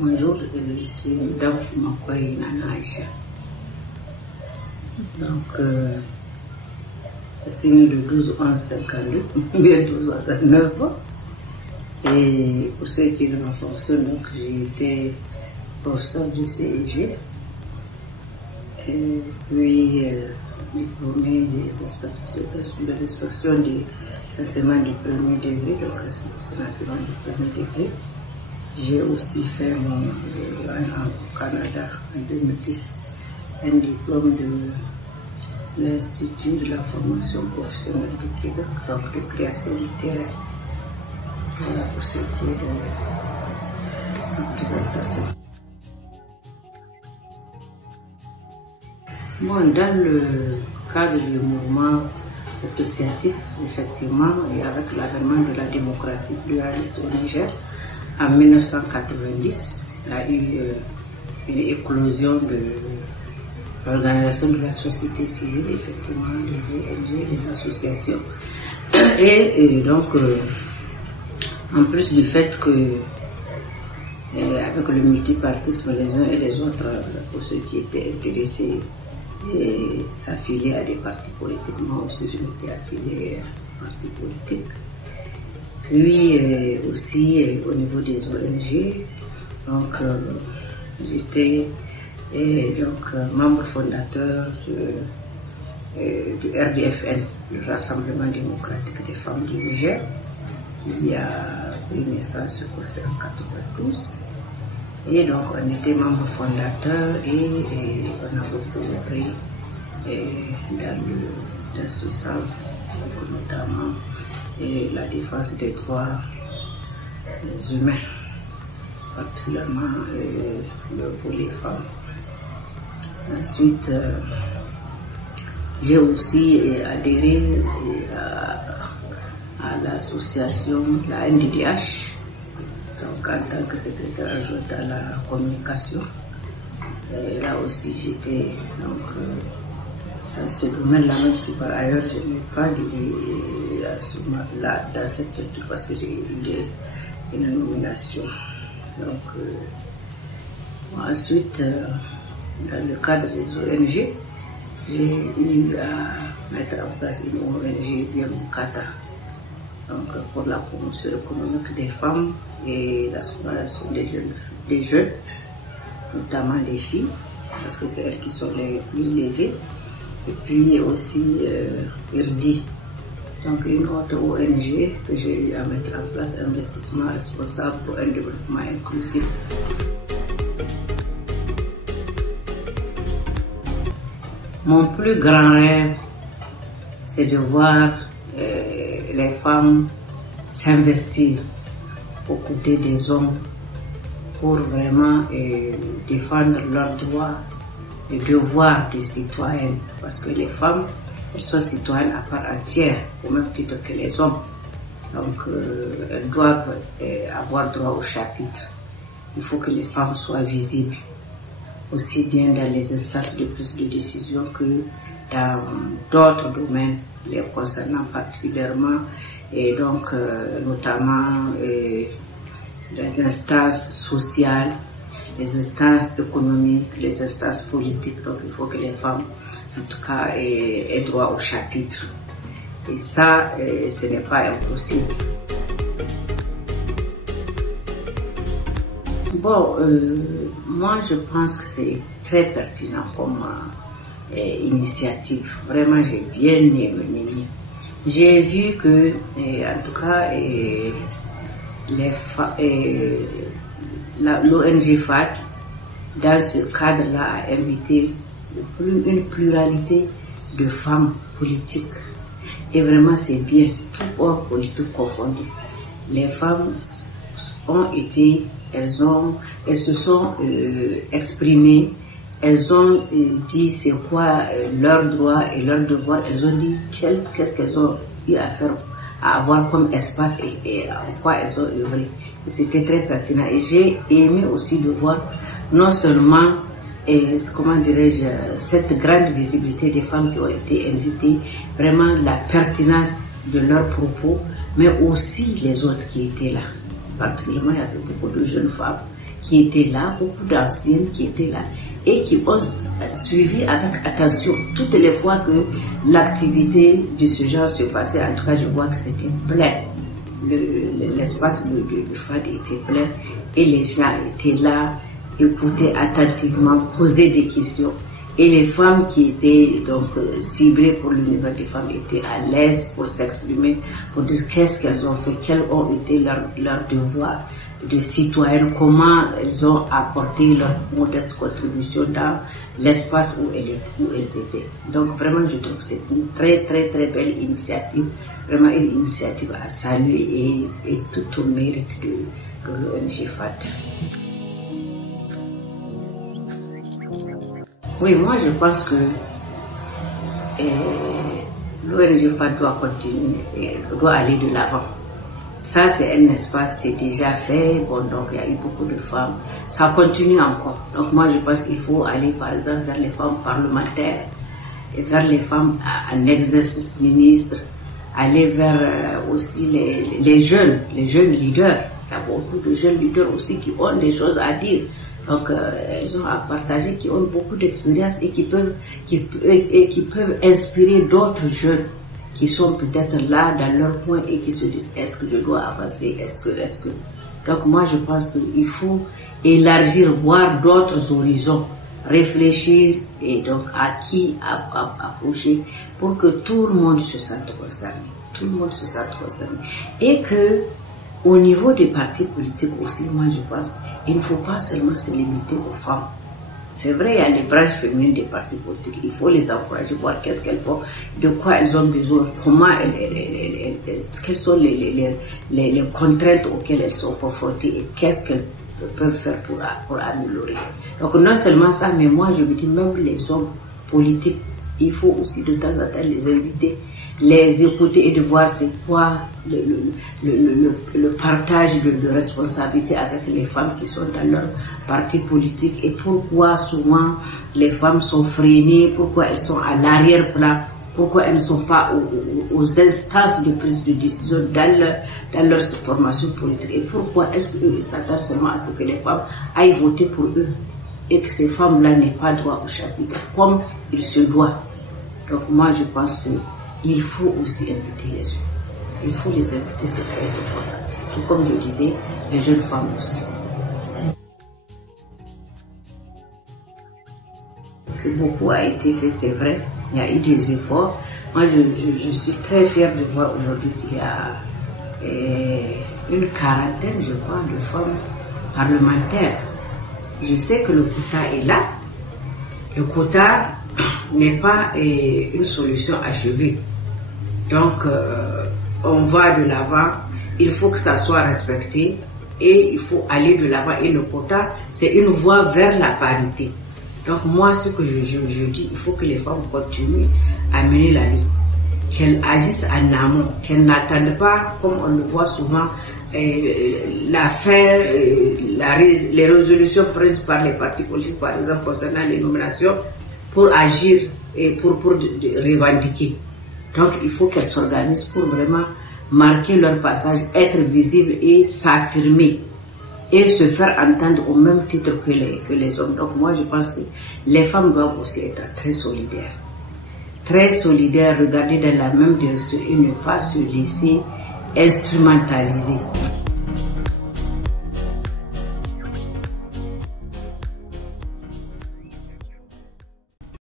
Bonjour, je suis Dame Fumakoy Nana Aïcha. Donc, je suis née de 12-11-52, bien 12-69. Et pour ceux qui me fonctionnent, donc j'ai été professeur du CEG. Et puis, diplômé de l'inspection de l'enseignement du premier degré, donc l'enseignement du premier degré. J'ai aussi fait au Canada en 2010 un diplôme de l'Institut de la formation professionnelle du Québec, donc de création littéraire. Voilà pour ce qui est de la présentation. Moi, dans le cadre du mouvement associatif, effectivement, et avec l'avènement de la démocratie pluraliste au Niger, en 1990, il y a eu une éclosion de l'organisation de la société civile, effectivement, les ONG, les associations. Et donc, en plus du fait que, avec le multipartisme, les uns et les autres, pour ceux qui étaient intéressés, s'affilier à des partis politiques, moi aussi je m'étais affilié à un parti politique. Puis aussi au niveau des ONG, donc j'étais membre fondateur du RDFN, le Rassemblement démocratique des femmes du Niger. Il y a pris naissance, je crois c'est en 92. Et donc on était membre fondateur et on a beaucoup œuvré dans ce sens, notamment la défense des droits humains, particulièrement pour les femmes. Ensuite, j'ai aussi adhéré à l'association, la NDDH, donc en tant que secrétaire adjointe à la communication. Et là aussi j'étais dans ce domaine-là, même si par ailleurs je n'ai pas dans cette structure parce que j'ai eu une nomination. Donc ensuite, dans le cadre des ONG, j'ai eu à mettre en place une ONG bien Mukata, donc pour la promotion économique des femmes et la scolarisation des jeunes, notamment les filles, parce que c'est elles qui sont les plus lésées. Et puis aussi IRDI, donc une autre ONG que j'ai eu à mettre en place, investissement responsable pour un développement inclusif. Mon plus grand rêve, c'est de voir les femmes s'investir aux côtés des hommes pour vraiment défendre leurs droits, le devoir de citoyennes, parce que les femmes, elles sont citoyennes à part entière, au même titre que les hommes. Donc, elles doivent avoir droit au chapitre. Il faut que les femmes soient visibles, aussi bien dans les instances de prise de décision que dans d'autres domaines les concernant particulièrement, et donc notamment les instances sociales, les instances économiques, les instances politiques. Donc il faut que les femmes, en tout cas, aient droit au chapitre. Et ça, ce n'est pas impossible. Bon, moi je pense que c'est très pertinent comme initiative. Vraiment, j'ai bien aimé. J'ai vu que, en tout cas, l'ONG FAD, dans ce cadre-là, a invité une pluralité de femmes politiques. Et vraiment, c'est bien, tout hors politique confondu. Les femmes elles se sont exprimées, elles ont dit c'est quoi leurs droits et leurs devoirs, elles ont dit qu'est-ce qu'elles ont eu à faire, à avoir comme espace et en quoi elles ont œuvré. C'était très pertinent et j'ai aimé aussi de voir non seulement cette grande visibilité des femmes qui ont été invitées, vraiment la pertinence de leurs propos, mais aussi les autres qui étaient là. Particulièrement, il y avait beaucoup de jeunes femmes qui étaient là, beaucoup d'anciennes qui étaient là et qui ont suivi avec attention toutes les fois que l'activité de ce genre se passait. En tout cas, je vois que c'était plein. L'espace de FAD était plein et les gens étaient là, écoutaient attentivement, posaient des questions. Et les femmes qui étaient donc ciblées pour l'univers des femmes étaient à l'aise pour s'exprimer, pour dire qu'est-ce qu'elles ont fait, quels ont été leurs devoirs de citoyennes, comment elles ont apporté leur modeste contribution dans l'espace où elles étaient. Donc vraiment, je trouve que c'est une très très très belle initiative, vraiment une initiative à saluer et tout au mérite de l'ONG FAD. Oui, moi je pense que l'ONG FAD doit continuer et doit aller de l'avant. Ça, c'est un espace, c'est déjà fait. Bon, donc il y a eu beaucoup de femmes. Ça continue encore. Donc moi, je pense qu'il faut aller, par exemple, vers les femmes parlementaires, et vers les femmes en exercice ministre, aller vers aussi les jeunes leaders. Il y a beaucoup de jeunes leaders aussi qui ont des choses à dire. Donc, elles ont à partager, qui ont beaucoup d'expérience et qui peuvent inspirer d'autres jeunes qui sont peut-être là dans leur coin et qui se disent est-ce que je dois avancer, est-ce que. Donc moi je pense qu'il faut élargir, voir d'autres horizons, réfléchir et donc à qui approcher pour que tout le monde se sente concerné. Tout le monde se sente concerné. Et que au niveau des partis politiques aussi, moi je pense, il ne faut pas seulement se limiter aux femmes. C'est vrai, il y a les branches féminines des partis politiques. Il faut les encourager, voir qu'est-ce qu'elles font, de quoi elles ont besoin, comment quelles sont les contraintes auxquelles elles sont confrontées et qu'est-ce qu'elles peuvent faire pour améliorer. Donc non seulement ça, mais moi je me dis même les hommes politiques, il faut aussi de temps en temps les inviter, les écouter et de voir c'est quoi le partage de responsabilité avec les femmes qui sont dans leur parti politique et pourquoi souvent les femmes sont freinées, pourquoi elles sont à l'arrière-plan, pourquoi elles ne sont pas aux instances de prise de décision dans leur formation politique et pourquoi est-ce qu'eux s'attendent seulement à ce que les femmes aillent voter pour eux et que ces femmes-là n'aient pas droit au chapitre comme il se doit. Donc moi je pense que il faut aussi inviter les jeunes. Il faut les inviter, c'est très important. Tout comme je disais, les jeunes femmes aussi. Que beaucoup a été fait, c'est vrai. Il y a eu des efforts. Moi, je suis très fière de voir aujourd'hui qu'il y a une quarantaine, je crois, de femmes parlementaires. Je sais que le quota est là. Le quota n'est pas une solution achevée. Donc, on va de l'avant. Il faut que ça soit respecté et il faut aller de l'avant. Et le quota, c'est une voie vers la parité. Donc, moi, ce que je dis, il faut que les femmes continuent à mener la lutte. Qu'elles agissent en amont, qu'elles n'attendent pas, comme on le voit souvent, la fin, les résolutions prises par les partis politiques, par exemple, concernant les nominations, pour agir et pour revendiquer. Donc, il faut qu'elles s'organisent pour vraiment marquer leur passage, être visibles et s'affirmer et se faire entendre au même titre que les hommes. Donc, moi, je pense que les femmes doivent aussi être très solidaires. Très solidaires, regarder dans la même direction et ne pas se laisser instrumentaliser.